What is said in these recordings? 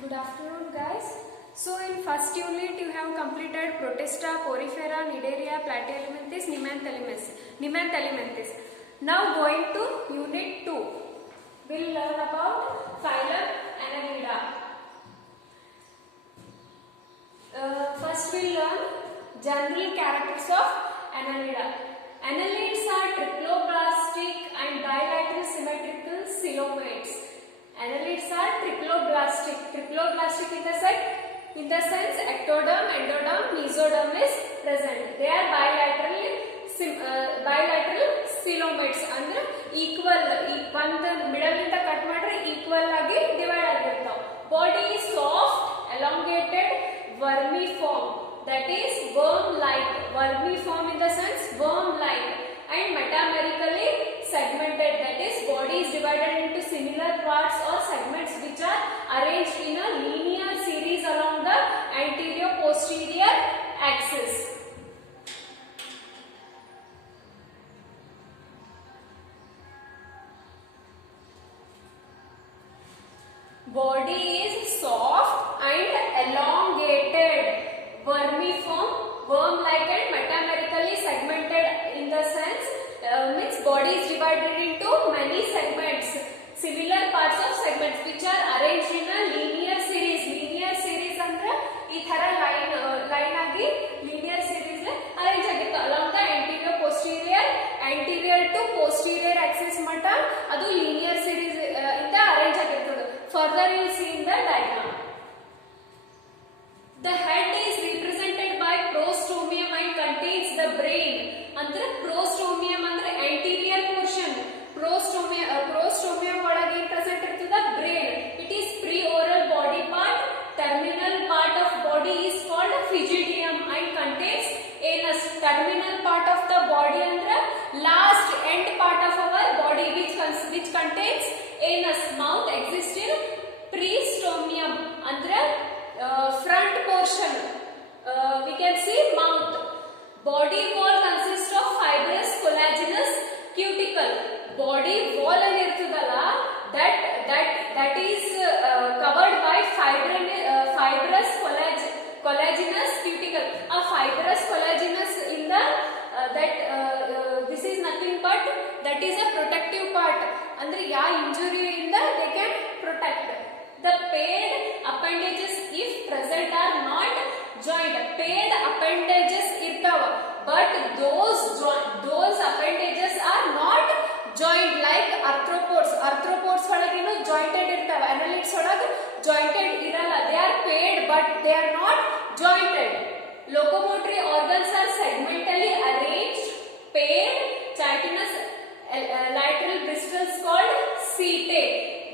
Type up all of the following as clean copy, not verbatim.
Good afternoon, guys. So in first unit you have completed Protista, Porifera, Nidaria, Platyhelminthes, Nymphalenthus. Now going to unit 2. We'll learn about phylum Annelida. First we'll learn general characters of Annelida. Annelids are triploblastic and bilateral symmetrical coelomates. Annelids are triploblastic. Triploblastic in the sense ectoderm, endoderm, mesoderm is present. They are bilateral coelomates ಅಂದ್ರೆ equal ಒಂದು middle ಇಂದ cut ಮಾಡಿದ್ರೆ equal ಆಗಿ divide ಆಗಿರ್ತಾವ. Body is soft, elongated, vermiform. That is worm-like. Vermiform in the sense worm-like and metamerically segmented. That is body is divided into similar parts or segments which are arranged in a linear series along the anterior-posterior axis. Body is soft and elongated, vermiform, worm-like and metamerically segmented in the sense means body is divided into many segments, similar parts of segments which are arranged in a linear series. Linear series ಅಂದ್ರೆ ಈ ತರ line ಆಗಿ linear series arrange ಆಗಿರುತ್ತೆ along the anterior to posterior axis ಮಟ್ಟ ಅದು linear series ಇಂದ arrange ಆಗಿರ್ತದೆ. Further you will see in the diagram. The head is represented by prostomium and contains the brain. ಅಂದ್ರೆ prostomium ಅಂದ್ರೆ anterior portion. Prostomium ಒಳಗೆ present ಇರ್ತದೆ brain. It is preoral body part. Terminal part of body is called pygidium and contains anus. Terminal part of the body ಅಂದ್ರೆ last end part of our body which contains anus. Mouth exists in prestomium ಅಂದ್ರೆ front portion. We can see mouth. Body wall consists of fibrous collagenous cuticle. Body wall ani irtadalla that is covered by fibrous collagenous cuticle. A fibrous collagenous in the this is nothing but that is a protective part. Andre ya injury inda they can protect. The paired appendages if present are not joined. Paired appendages irtava, but those appendages are not joined like arthropods. Arthropods ಒಳಗೇನು jointed ಇರ್ತಾವ. Annelids ಒಳಗೆ jointed ಇರಲ್ಲ. They are paired but they are not jointed. Locomotory organs are segmentally arranged, paired, chitinous lateral bristles called setae.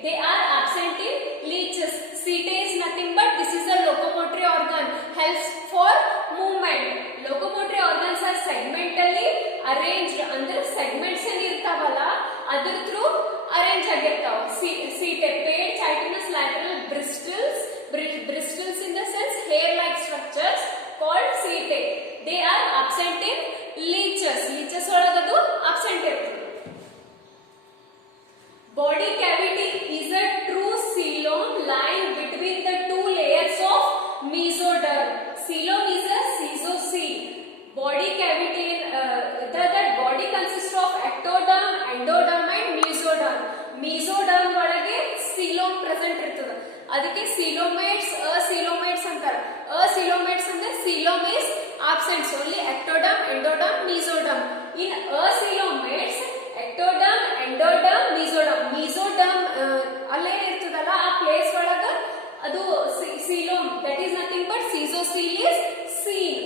They are absent in leeches. Setae is nothing but this is a locomotory organ, helps for movement. Locomotory organs are segmentally arranged. Under segments and irtavalla adar through arrange agirtav. Setae, paired chitinous lateral bristles in the sense hair-like structures called setae. They are absent in leeches. Leeches ಒಳಗದು absent ಇರ್ತದೆ. Body cavity is a true coelom lying between the two layers of mesoderm. Coelom is a caesocele. Body cavity that body consists of ectoderm, endoderm and mesoderm. Mesoderm ಒಳಗೆ coelom present ಇರ್ತದೆ. ಅದಕ್ಕೆ coelomates, acoelomates ಅಂತಾರೆ. Acoelomates ಅಂದ್ರೆ coelom is absent. Only ectoderm, endoderm, mesoderm. In acoelomates ectoderm, endoderm, mesoderm ಅಲ್ಲೇ ಇರ್ತದಲ್ಲ ಆ place ಒಳಗ ಅದು coelom, that is nothing but caesocele is seen.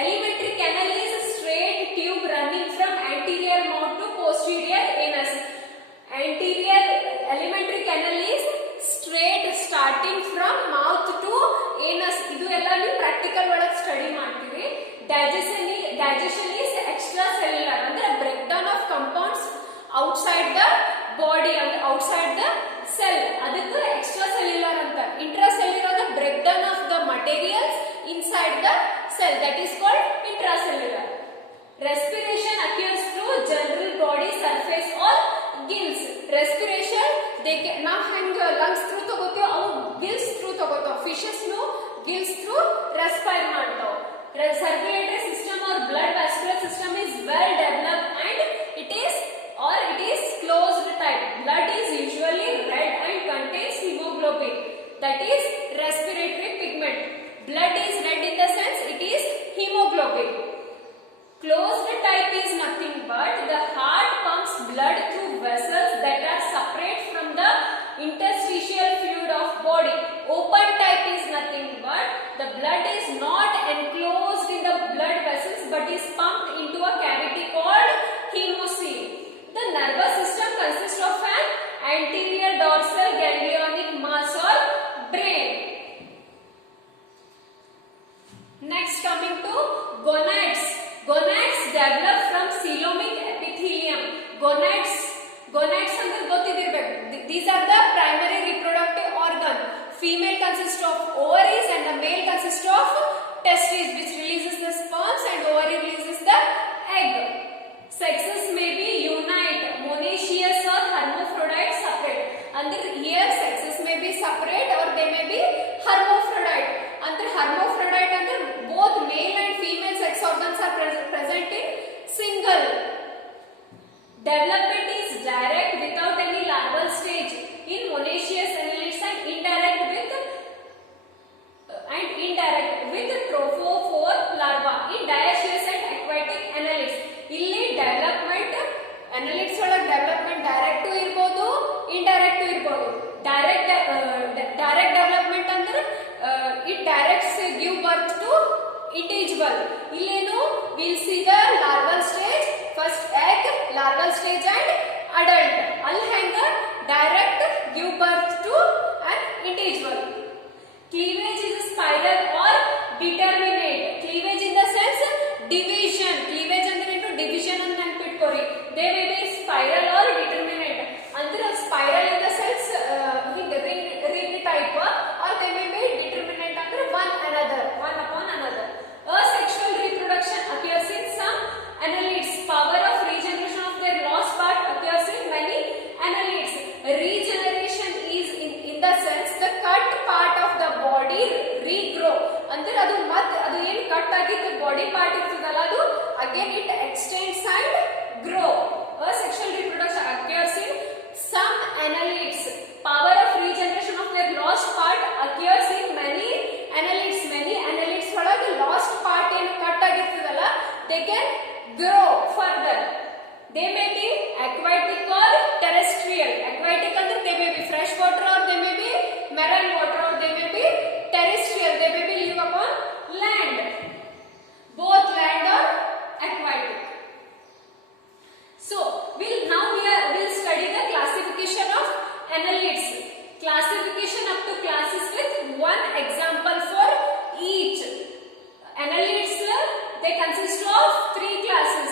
Alimentary canal is a straight tube running from anterior mouth to posterior anus. Anterior alimentary canal is straight starting from mouth to anus. ಇದು ಎಲ್ಲ ನೀವು practical ಒಳಗೆ study ಮಾಡ್ತೀವಿ. Digestion is extracellular ಅಂದ್ರೆ breakdown of compounds outside the body and outside the cell. ಅದಕ್ಕೆ extracellular ಅಂತ. Intracellular the breakdown of the materials inside the cell, that is called intracellular. Respiration occurs through general body surface or gills. Respiration they can now hang lungs through to go to gills through circulatory system or blood vascular system is well developed and it is closed type. Blood is usually red and contains hemoglobin, that is respiratory pigment. Blood is red in the sense it is hemoglobin. Closed type is nothing but the heart pumps blood through vessels that are separate from the interstitial fluid of body. Open type is nothing but the blood is not enclosed in the blood vessels but is pumped into a cavity called hemocoel. The nervous system consists of an anterior dorsal ganglionic mass or brain. Next, coming to gonads. Gonads develop from coelomic epithelium. Gonads ಅಂದ್ರೆ ಗೊತ್ತಿರಬೇಕು. These are the primary reproductive organ. Female consists of ovaries and the male consists of testes, which releases the sperms, and ovary releases the egg. Sexes may be unite, monoecious or hermaphrodite separate. Under here sexes may be separate or they may be hermaphrodite. Under hermaphrodite under both male and female sex organs are present in single. Development is direct without any larval stage in monoecious annelids and indirect with trophophore larva in dioecious and aquatic annelids. ಇಲ್ಲಿ development annelids ಒಳಗೆ development direct ಇರಬಹುದು, indirect ಇರಬಹುದು. Direct development ಅಂದ್ರೆ it directs give birth to individual. ಇಲ್ಲೇನು will see the larval stage, first egg, larval stage and adult. ಅಲ್ಲಿ ಹೆಂಗ direct give birth to an individual. Cleavage is spiral or determinate. Cleavage in the sense division. Cleavage ಅಂದ್ರೆ ಏನು? Division ಅಂತ ನೆನಪಿಟ್ಕೋರಿ. They may be spiral or determinate. ಅಂದ್ರೆ spiral in the sense ring type or they may be determinate ಅಂದ್ರೆ one upon another. Asexual reproduction occurs in some annelids. Power of regeneration of their lost part occurs in many annelids. Regeneration is in the sense the cut part of the body regrow. ಅಂದ್ರೆ ಅದು ಏನು cut ಆಗಿದ್ದ body part ಇರ್ತದಲ್ಲ ಅದು again it extends and grow. Asexual reproduction occurs in some annelids. Power of regeneration of their lost part occurs in many annelids. Many annelids ಒಳಗೆ lost part ಏನು cut ಆಗಿರ್ತದಲ್ಲ they can grow further. They may be aquatic or terrestrial. Aquatic ಅಂದ್ರೆ they may be fresh water or they may be marine water or they may be terrestrial. They may be live upon land. Both land or aquatic. So we'll study the classification of annelids. Classification up to classes with one example for each. Annelids they consist of three classes: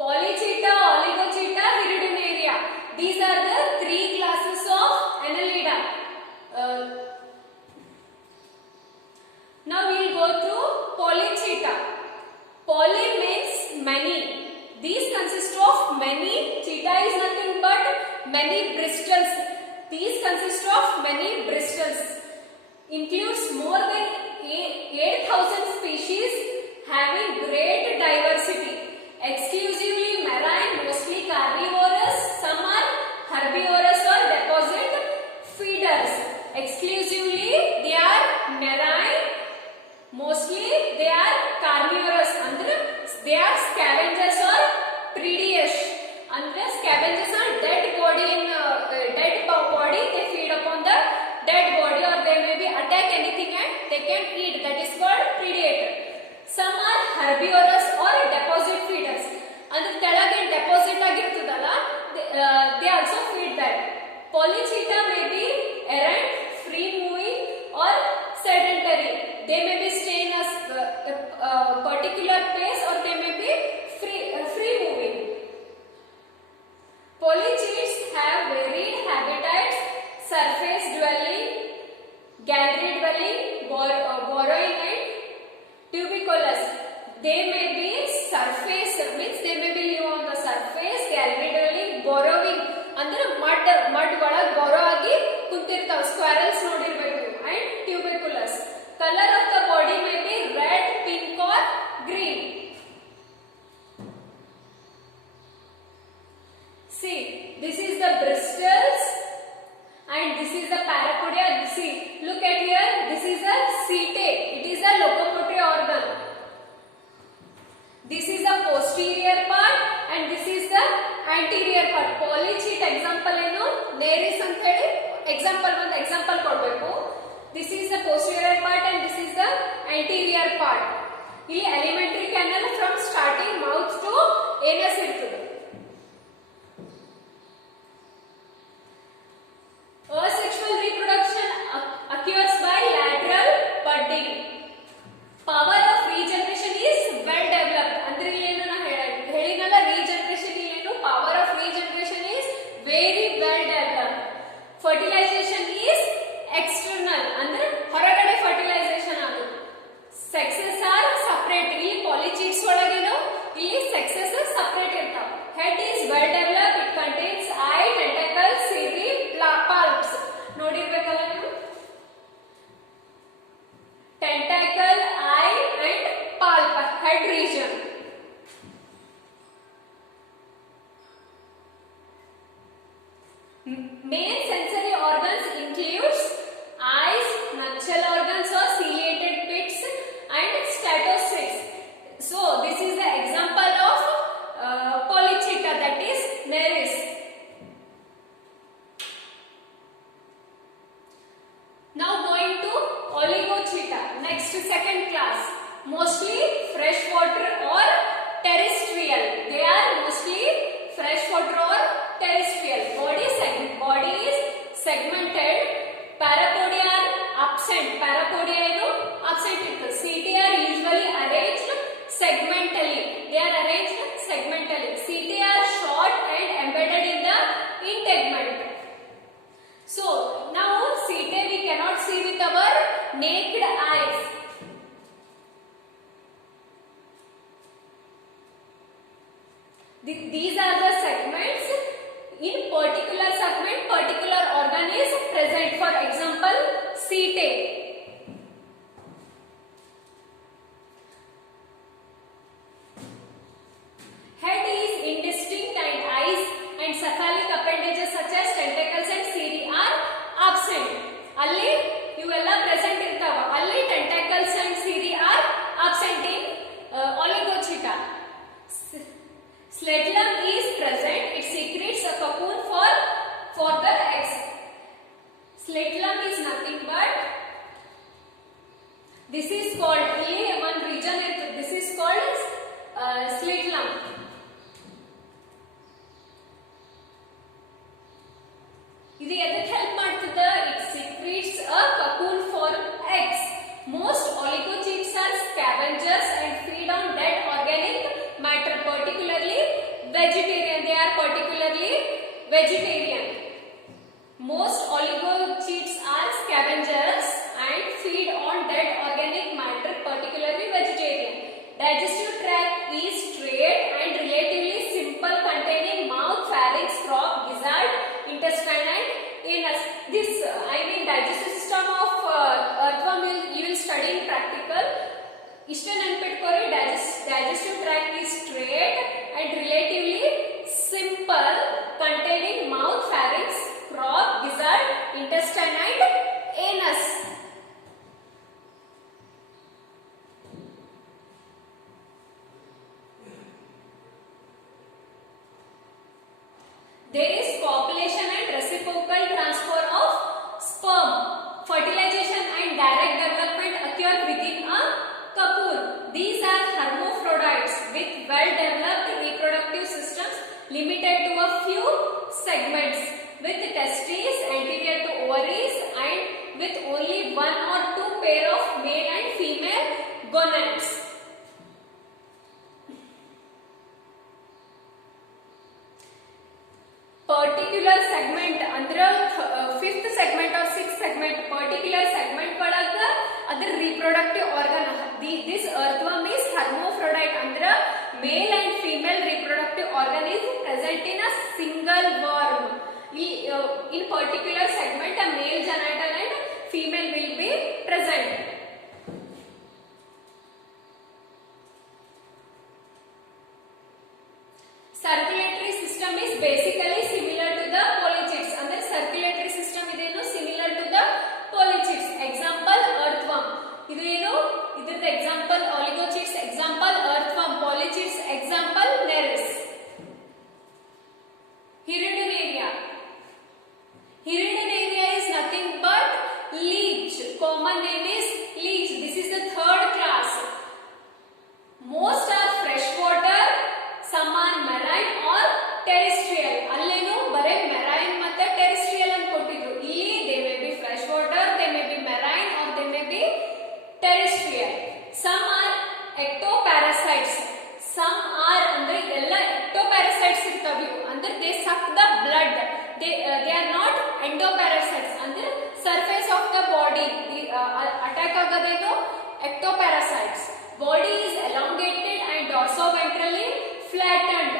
Polychaeta, Oligochaeta, Hiridinaria. These are the three classes of Annelida. Now we will go through Polychaeta. Poly means many. These consist of many. Chaeta is nothing but many bristles. These consist of many bristles. Includes more than 8,000 species having great diversity. Exclusively marine, mostly carnivorous. Some are herbivorous or deposit feeders. Exclusively they are marine, mostly they are carnivorous. Andre they are scavengers or predators. Andre scavengers are dead body they feed upon the dead body or they may be attack anything and they can eat. That is called predator. Some are herbivorous or deposit feeders. ಅಂದ್ರೆ ಕೆಳಗೆ deposit ಆಗಿರ್ತದಲ್ಲ they also feed that. Polychaeta may be errant, free moving or sedentary. They may be stay in a particular place or they may be free moving. Polychaetes have varied habitats: surface dwelling, gallery dwelling, burrowing and tuberculous. They may be surface means they may be live on the surface, gallery dwelling, burrowing ಅಂದ್ರೆ mud ಒಳಗೆ burrow ಆಗಿ ಕುಂತಿರ್ತಾರೆ. the parapodia. See, look at here. This is a setae. It is a locomotive organ. This is the posterior part and this is the anterior part. Polychaete example ಏನು ನೇರಿಸ್ ಅಂತ ಹೇಳಿ example ಕೊಡಬೇಕು. This is the posterior part and this is the anterior part. ಇಲ್ಲಿ alimentary canal from starting mouth to anus ಇರ್ತದೆ. Asexual reproduction occurs by lateral budding. Power of regeneration is well developed. ಅಂದ್ರೆ ಏನು ನಾ ಹೇಳಿನಲ್ಲ regeneration ಏನು power of regeneration is very well developed. Fertilization is external ಅಂದ್ರೆ ಹೊರಗಡೆ fertilization ಆಗುತ್ತೆ. Sexes are separate. ಇಲ್ಲಿ polychaetes ಒಳಗೇನು ಇಲ್ಲಿ sexes separate ಇರ್ತಾವ. Head is well developed. It contains eye, tentacles, cilia, palps. ನೋಡಿರ್ಬೇಕಲ್ಲ ನೀವು tentacle, eye and palp, head region. Main sensory organs includes eyes, nuptial organs or ciliated pits and statocysts. So this is the example of polychaeta, that is Nereis. Now going to Oligochaeta, next second class, mostly freshwater or terrestrial. They are mostly freshwater or terrestrial. Body is segmented. Parapodia are absent. Parapodia is absent. Setae are usually arranged segmentally. They are arranged segmentally. Setae are short and embedded in the integument. So now setae we cannot see with our naked eyes. These are the segments. In particular segment, particular organ is present. For example, setae. Head is indistinct and eyes and cephalic appendages such as tentacles and cilia are absent. Alli ivella present irtava. Alli tentacles and cilia are absent in Oligochaeta. Scletum is present. It secretes a cocoon for the eggs. Scletum is nothing but this is called one region. This is called scletum. ಇದು ಎದಕ್ಕೆ help ಮಾಡ್ತದ? It secretes a cocoon for eggs. Most oligochaetes are scavengers and feed on dead organic matter, particularly vegetarian. They are particularly vegetarian. Most oligochaetes are scavengers and feed on dead organic matter, particularly vegetarian. Digestive tract is straight and relatively simple, containing mouth, pharynx, crop, gizzard, intestine and anus. This digestive system of earthworm you will study in practical. ಇಷ್ಟ ನೆನಪಿಟ್ಕೋರಿ, digestive tract is straight and relatively simple, containing mouth, pharynx, crop, gizzard, intestine and anus. There is copulation and reciprocal transfer of sperm. Fertilization and direct development occur within a cocoon. ectoparasites. Body is elongated and dorsoventrally flattened.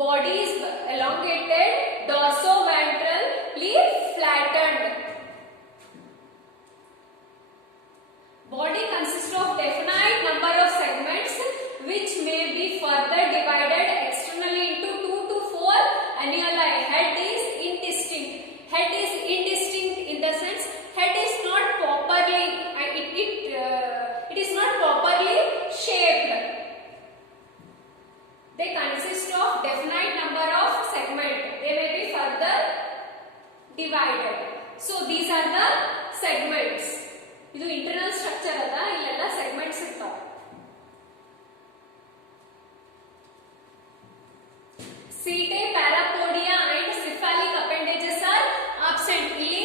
Body is elongated, dorsoventrally flattened. Body consists of definite number of segments which may be further divided externally into 2 to 4 annuli. Head is indistinct. Head is indistinct in the sense head is not properly it is not properly shaped. They consist of definite number of segments. They may be further divided. So these are the segments. ಇದು internal structure ಅದ, ಇಲ್ಲೆಲ್ಲ segments ಇರ್ತಾವ. Setae, parapodia and cephalic appendages are absent. ಇಲ್ಲಿ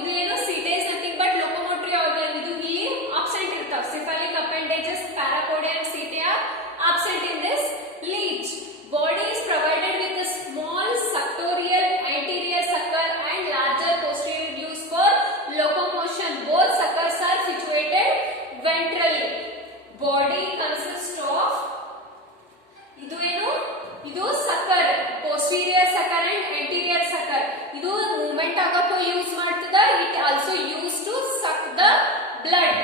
ಇದು ಏನು setae is nothing but locomotory organ. ಇದು ಇಲ್ಲಿ absent ಇರ್ತಾವ. Cephalic appendages, parapodia and setae are absent in this leech. Body is provided with a small suctorial anterior sucker and larger posterior views for locomotion. Both suckers are situated ventrally. Body consists of ಇದು ಏನು, ಇದು sucker, posterior sucker and anterior sucker. ಇದು movement ಆಗಕ್ಕೂ use ಮಾಡ್ತದ. It also used to suck the blood.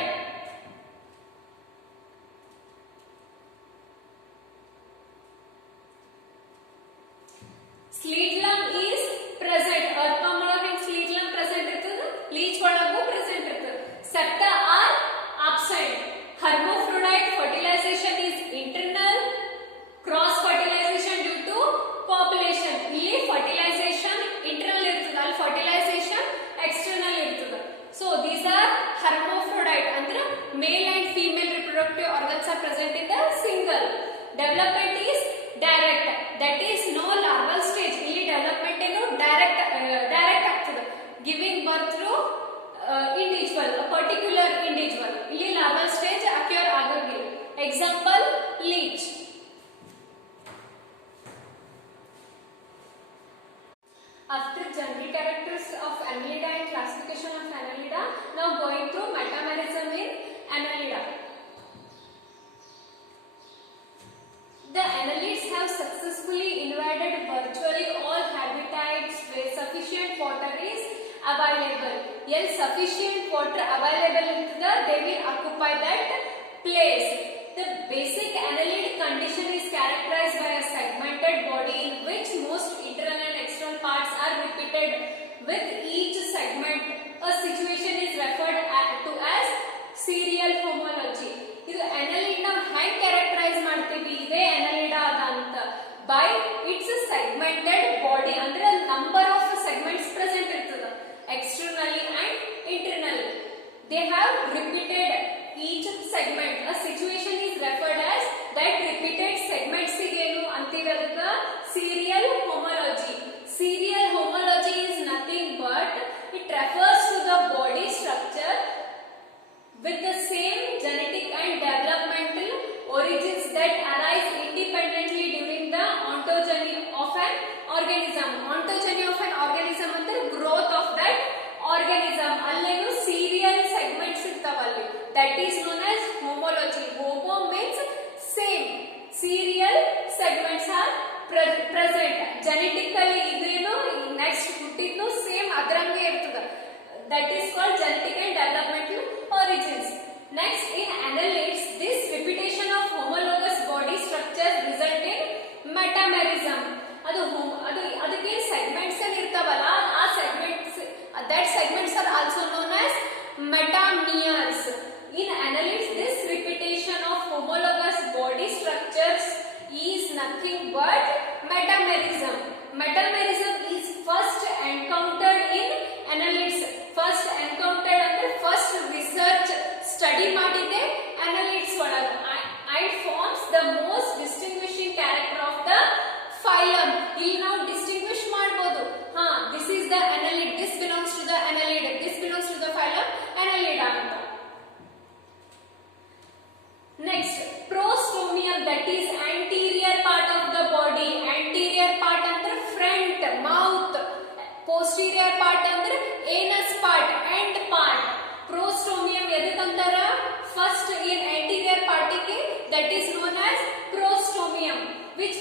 Slit lung is present. Earthworm ಒಳಗೆ slit lung present ಇರ್ತದೆ, leech ಒಳಗೂ present ಇರ್ತದೆ. Septa are absent. Hermaphrodite fertilization is internal. Cross fertilization due to population. ಇಲ್ಲಿ fertilization internal ಇರ್ತದೆ, ಅಲ್ಲಿ fertilization external ಇರ್ತದೆ. So these are hermaphrodite ಅಂದ್ರೆ male and female reproductive organs are present in the single. Development is direct, that is no larval stage. ಇಲ್ಲಿ development ಏನು direct ಆಗ್ತದೆ. Giving birth to individual, particular individual. ಇಲ್ಲಿ larval stage occur ಆಗಂಗಿಲ್ಲ. Example leech. After general characters of Annelida and classification of Annelida, now going through metamerism in Annelida. The annelids have successfully invaded virtually all habitats where sufficient water is available. Yet sufficient water available into they will occupy that place. The basic annelid condition is characterized by a segmented body in which most internal and external parts are repeated. With each segment, a situation is referred to as serial homology. ಇದು annelid ನಾವು ಹೆಂಗ್ characterise ಮಾಡ್ತೀವಿ, ಇದೇ annelid ಅದ ಅಂತ. By its segmented body ಅಂದ್ರೆ number of segments present ಇರ್ತದ externally and internally. They have repeated each segment. A situation is referred as that repeated segments ಏನು ಅಂತೀವಿ, ಅದಕ್ಕ serial homology. Serial homology is nothing but it refers to the body structure with the same genetic and developmental origins that arise independently during the ontogeny of an organism. Ontogeny of an organism ಅಂದ್ರೆ growth of that organism. ಅಲ್ಲೇನು serial segments ಇರ್ತಾವಲ್ಲಿ, that is known as homology. Homo means same. Serial segments are present. Genetically ಇದೇನು next ಹುಟ್ಟಿದ್ನು same ಅದರಂಗೆ ಇರ್ತದೆ. That is called genetic and developmental origins. Next, in annelids, this repetition of homologous body structure result in metamerism. ಅದಕ್ಕೆ segments ಇರ್ತಾವಲ್ಲ, ಆ segments, that segments are also known as metameres. In annelids, this repetition of homologous body structures is nothing but metamerism. Metamerism is first encountered in annelids. First encountered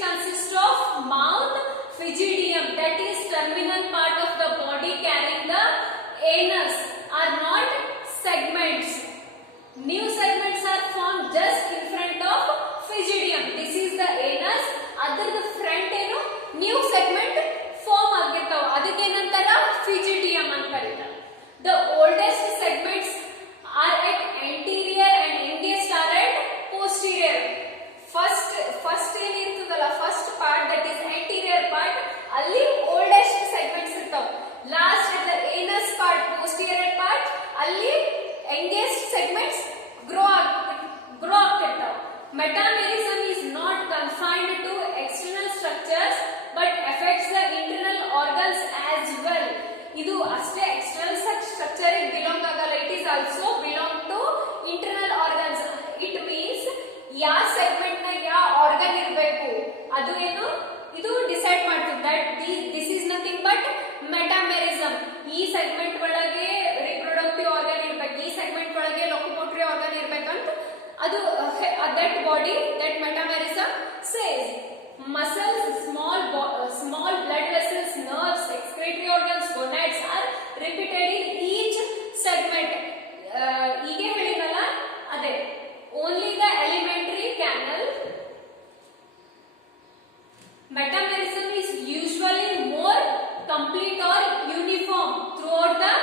consists of mouth, pygidium, that is terminal part of the body carrying the anus, are not segments. New segments are formed just in front of pygidium. This is the anus. ಅದರ front ಏನು new segment form ಆಗಿರ್ತಾವ, ಅದಕ್ಕೆ ಏನಂತಾರ pygidium ಅಂತ ಕರೀತಾರೆ. The oldest segments are at anterior and youngest are at posterior. First ಏನಿರ್ತದಲ್ಲ, first part that is anterior part, ಅಲ್ಲಿ oldest segments ಇರ್ತಾವ. Last at the anus part, posterior part, ಅಲ್ಲಿ youngest segments grow ಆಗ್ತಿರ್ತಾವ. Metamerism is not confined to external structures but affects the internal organs as well. ಇದು ಅಷ್ಟೇ external structure belong ಆಗಲ್ಲ, it is also belong to internal organs. It means ಯಾವ segment ನ ಯಾವ organ ಇರಬೇಕು ಅದು ಏನು ಇದು ಡಿಸೈಡ್ ಮಾಡ್ತದೆ. That this is nothing but metamerism. ಈ ಸೆಗ್ಮೆಂಟ್ ಒಳಗೆ ರಿಪ್ರೊಡಕ್ಟಿವ್ ಆರ್ಗನ್ ಇರಬೇಕು, ಈ ಸೆಗ್ಮೆಂಟ್ ಒಳಗೆ ಲೊಕೊಮೋಟರಿ ಆರ್ಗನ್ ಇರಬೇಕಂತ ಅದು that body, that metamerism says. Muscles, small blood vessels, nerves, excretory organs, gonads are repeated in each segment. ಈಗ ಹೇಳಿನಲ್ಲ ಅದೇ, only the alimentary canal. Metamerism is usually more complete or uniform throughout the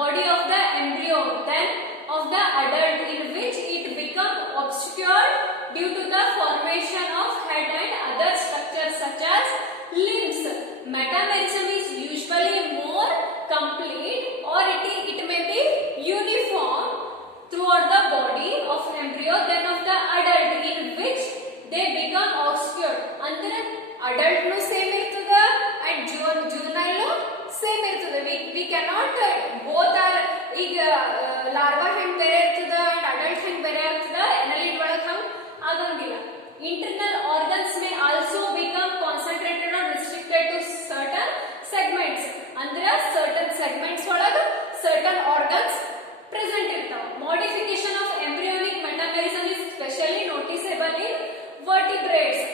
body of the embryo than of the adult, in which it become obscured due to the formation of head and other structures such as limbs. Metamerism is usually more complete or it may be uniform throughout the body of embryo than of the adult, in which they become obscured. Andre adult nu same irthuda and juvenile nu same irthuda. We cannot both are ಈಗ larva ಹೆಂಗ್ ಬೇರೆ ಇರ್ತದ and adult ಹೆಂಗ್ ಬೇರೆ ಇರ್ತದ ಎನಲಿಡ್ ಒಳಗೆ ಹಂಗ್ ಆಗಂಗಿಲ್ಲ. Internal organs may also become concentrated or restricted to certain segments. ಅಂದ್ರೆ ಸರ್ಟನ್ ಸೆಗ್ಮೆಂಟ್ಸ್ ಒಳಗೆ ಸರ್ಟನ್ ಆರ್ಗನ್ಸ್ ಪ್ರೆಸೆಂಟ್ ಇರ್ತಾವ. Modification of embryonic metamerism is specially noticeable in vertebrates.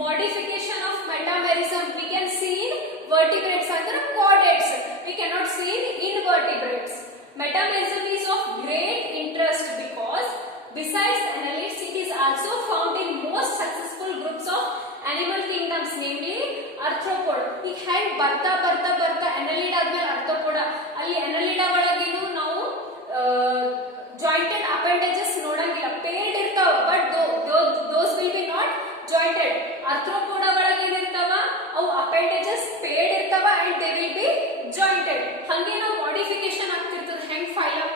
Modification of metamerism we can see in vertebrates and chordates. We cannot see in invertebrates. Metamerism is of great interest because besides annelids it is also found in most successful groups of animal kingdoms, namely arthropod. ಈಗ ಹೆಂಗ್ ಬರ್ತಾ annelid ಆದ್ಮೇಲೆ arthropod, ಅಲ್ಲಿ annelida ಒಳಗೇನು ನಾವು jointed appendages ನೋಡಂಗಿಲ್ಲ, paired ಇರ್ತಾವ, but those will be not jointed. arthropoda ಒಳಗೆ ಏನಿರ್ತಾವ ಅವು appendages paired ಇರ್ತಾವ and they will be jointed. ಹಂಗೆ ನಾವು modification ಆಗ್ತಿರ್ತದೆ, ಹೆಂಗ್ ಫೈಲಮ್